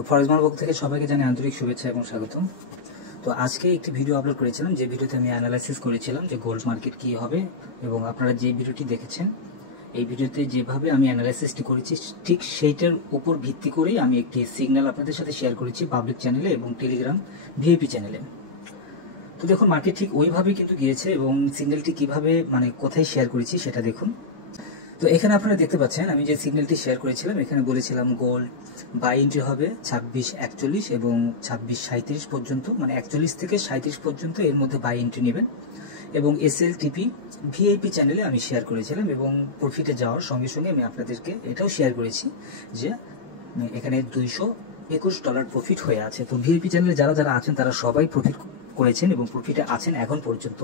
তো ফরেজমার পক্ষ থেকে সবাইকে জানাই আন্তরিক শুভেচ্ছা এবং স্বাগতম। তো আজকে একটি ভিডিও আপলোড করেছিলাম, যে ভিডিওতে আমি অ্যানালাইসিস করেছিলাম যে গোল্ড মার্কেট কি হবে, এবং আপনারা যে ভিডিওটি দেখেছেন এই ভিডিওতে যেভাবে আমি অ্যানালাইসিসটি করেছি ঠিক সেইটার উপর ভিত্তি করেই আমি একটি সিগন্যাল আপনাদের সাথে শেয়ার করেছি পাবলিক চ্যানেলে এবং টেলিগ্রাম ভিআইপি চ্যানেলে। তো দেখুন, মার্কেট ঠিক ওইভাবেই কিন্তু গিয়েছে এবং সিগন্যালটি কিভাবে কোথায় শেয়ার করেছি সেটা দেখুন। তো এখানে আপনারা দেখতে পাচ্ছেন আমি যে সিগন্যালটি শেয়ার করেছিলাম, এখানে বলেছিলাম গোল্ড বাই এন্ট্রি হবে 2641 এবং 2637 পর্যন্ত, 41 থেকে 37 পর্যন্ত এর মধ্যে বাই এন্ট্রি নেবেন। এবং SLTP ভিআইপি চ্যানেলে আমি শেয়ার করেছিলাম এবং প্রফিটে যাওয়ার সঙ্গে সঙ্গে আমি আপনাদেরকে এটাও শেয়ার করেছি যে এখানে $221 প্রফিট হয়ে আছে। তো ভিআইপি চ্যানেলে যারা যারা আছেন তারা সবাই প্রফিট করেছেন এবং প্রফিটে আছেন এখন পর্যন্ত।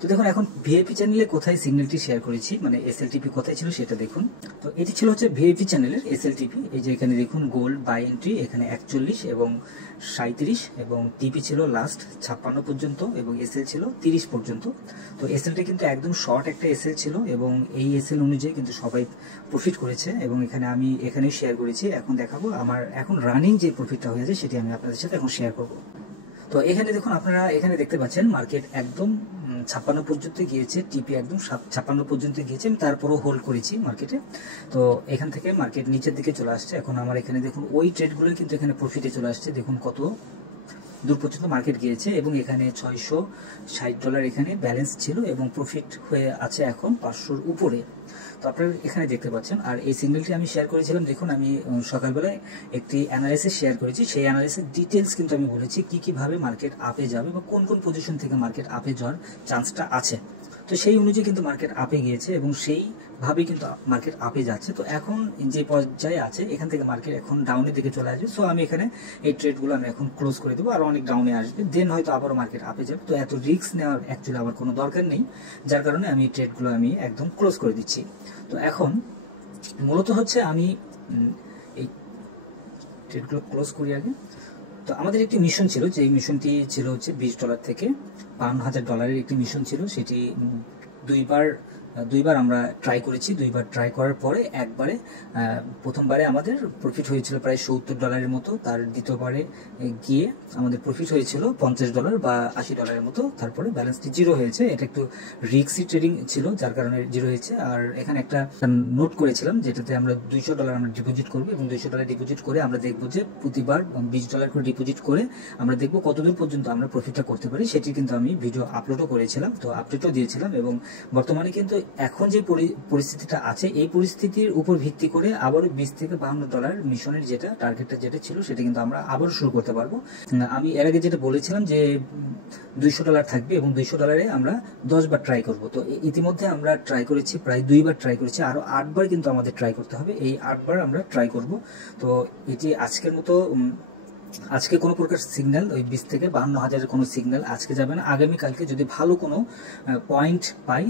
তো দেখুন, এখন ভিআইপি চ্যানেলে কোথায় সিগন্যালটি শেয়ার করেছি, SLTP কোথায় ছিল সেটা দেখুন। তো এটি ছিল হচ্ছে ভিআইপি চ্যানেলের SLTP। এই যে এখানে দেখুন গোল্ড বাই এন্ট্রি এখানে 41 এবং 37 এবং টিপি ছিল লাস্ট 56 পর্যন্ত এবং এসএল ছিল 30 পর্যন্ত। তো এসএলটা কিন্তু একদম শর্ট একটা এসএল ছিল এবং এই এসএল অনুযায়ী কিন্তু সবাই প্রফিট করেছে এবং আমি এখানে শেয়ার করেছি। এখন দেখাবো আমার এখন রানিং যে প্রফিটটা হয়েছে সেটি আমি আপনাদের সাথে এখন শেয়ার করব। তো এখানে দেখুন, আপনারা এখানে দেখতে পাচ্ছেন মার্কেট একদম 56 পর্যন্ত গিয়েছে, টিপি একদম 56 পর্যন্ত গিয়েছে, আমি তারপরও হোল্ড করেছি মার্কেটে। তো এখান থেকে মার্কেট নিচের দিকে চলে আসছে। এখন আমার এখানে দেখুন ওই ট্রেডগুলো কিন্তু এখানে প্রফিটে চলে আসছে। দেখুন কত দূর পর্যন্ত মার্কেট গিয়েছে এবং এখানে $660 এখানে ব্যালেন্স ছিল এবং প্রফিট হয়ে আছে এখন 500-র উপরে। তো আপনারা এখানে দেখতে পাচ্ছেন। আর এই সিগন্যালটি আমি শেয়ার করেছিলাম, দেখুন আমি সকালবেলায় একটি অ্যানালাইসিস শেয়ার করেছি। সেই অ্যানালাইসিস ডিটেলস কিন্তু আমি বলেছি কিভাবে মার্কেট আপে যাবে বা কোন কোন পজিশন থেকে মার্কেট আপে যাওয়ার চান্সটা আছে। তো সেই অনুযায়ী কিন্তু মার্কেট আপে গিয়েছে এবং সেইভাবেই কিন্তু মার্কেট আপে যাচ্ছে। তো এখন যে পর্যায়ে আছে এখান থেকে মার্কেট এখন ডাউনের দিকে চলে আসবে। সো আমি এখানে এই ট্রেডগুলো আমি এখন ক্লোজ করে দেবো, আর অনেক ডাউনে আসবে, দেন হয়তো আবারও মার্কেট আপে যাবে। তো এত রিস্ক নেওয়ার অ্যাকচুয়ালি আমার কোনো দরকার নেই, যার কারণে আমি এই ট্রেডগুলো আমি একদম ক্লোজ করে দিচ্ছি। তো এখন মূলত হচ্ছে আমি এই ট্রেডগুলো ক্লোজ করি আগে। তো আমাদের একটি মিশন ছিল, যে মিশনটি ছিল হচ্ছে $20 থেকে $52,000 একটি মিশন ছিল। সেটি দুইবার আমরা ট্রাই করেছি। দুইবার ট্রাই করার পরে একবারে প্রথমবারে আমাদের প্রফিট হয়েছিল প্রায় $70 মতো, তার দ্বিতীয়বারে গিয়ে আমাদের প্রফিট হয়েছিল $50 বা $80 মতো, তারপরে ব্যালেন্সটি জিরো হয়েছে। এটা একটু রিস্কি ট্রেডিং ছিল যার কারণে জিরো হয়েছে। আর এখানে একটা নোট করেছিলাম যেটাতে আমরা $200 আমরা ডিপোজিট করবো এবং $200 ডিপোজিট করে আমরা দেখবো যে প্রতিবার $20 করে ডিপোজিট করে আমরা দেখবো কতদূর পর্যন্ত আমরা প্রফিটটা করতে পারি। সেটি কিন্তু আমি ভিডিও আপলোডও করেছিলাম, তো আপডেটও দিয়েছিলাম। এবং বর্তমানে কিন্তু এখন যে পরিস্থিতিটা আছে এই পরিস্থিতির উপর ভিত্তি করে আবারও $20 থেকে $52 মিশনের যেটা টার্গেটটা যেটা ছিল সেটা কিন্তু আমরা আবারও শুরু করতে পারবো। আমি এর আগে যেটা বলেছিলাম যে $200 থাকবে এবং $200 আমরা 10 বার ট্রাই করব। তো ইতিমধ্যে আমরা ট্রাই করেছি, প্রায় 2 বার ট্রাই করেছি, আরো 8 বার কিন্তু আমাদের ট্রাই করতে হবে। এই 8 বার আমরা ট্রাই করব। তো এটি আজকের মতো, আজকে কোনো প্রকার সিগন্যাল ওই 20 থেকে 52,000-এর কোনো সিগন্যাল আজকে যাবে না। আগামীকালকে যদি ভালো কোনো পয়েন্ট পাই,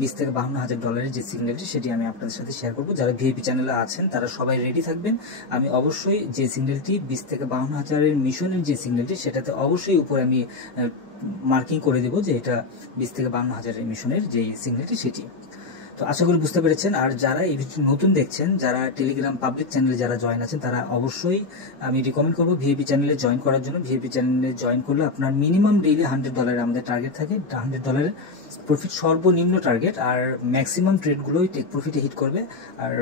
20 থেকে $52,000 যে সিগন্যালটি সেটি আমি আপনাদের সাথে শেয়ার করব। যারা ভিআইপি চ্যানেলে আছেন তারা সবাই রেডি থাকবেন। আমি অবশ্যই যে সিগন্যালটি 20 থেকে 52,000-এর মিশনের যে সিগন্যালটি সেটাতে অবশ্যই উপরে আমি মার্কিং করে দেবো যে এটা 20 থেকে 52,000-এর মিশনের যে সিগন্যালটি সেটি। তো আশা করি বুঝতে পেরেছেন। আর যারা এই ভিডিও নতুন দেখছেন, যারা টেলিগ্রাম পাবলিক চ্যানেলে যারা জয়েন আছেন, তারা অবশ্যই আমি রিকমেন্ড করবো ভিআইপি চ্যানেলে জয়েন করার জন্য। ভিআইপি চ্যানেলে জয়েন করলে আপনার মিনিমাম ডেইলি $100 আমাদের টার্গেট থাকে, $100 প্রফিট সর্বনিম্ন টার্গেট, আর ম্যাক্সিমাম ট্রেডগুলোই টেক প্রফিটে হিট করবে। আর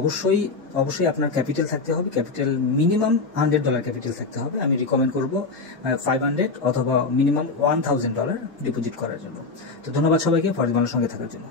অবশ্যই আপনার ক্যাপিটাল থাকতে হবে, ক্যাপিটাল মিনিমাম $100 ক্যাপিটাল থাকতে হবে। আমি রিকমেন্ড করবো 500 অথবা মিনিমাম $1,000 ডিপোজিট করার জন্য। তো ধন্যবাদ সবাইকে ফরেজ বাংলার সঙ্গে থাকার জন্য।